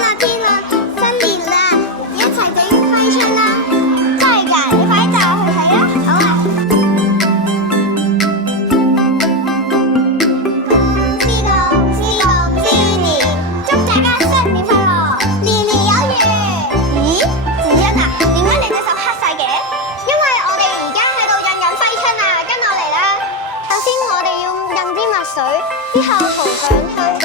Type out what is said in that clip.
啦天啦，新年啦，一齊整揮春啦！真係㗎，你快啲帶我去睇啊！好啊！恭喜恭喜新年，祝大家新年快樂，年年有餘。咦，子欣啊，點解你隻手黑晒嘅？因為我哋而家喺度印緊揮春啊，跟我嚟啦！首先我哋要印啲墨水，之後塗上去。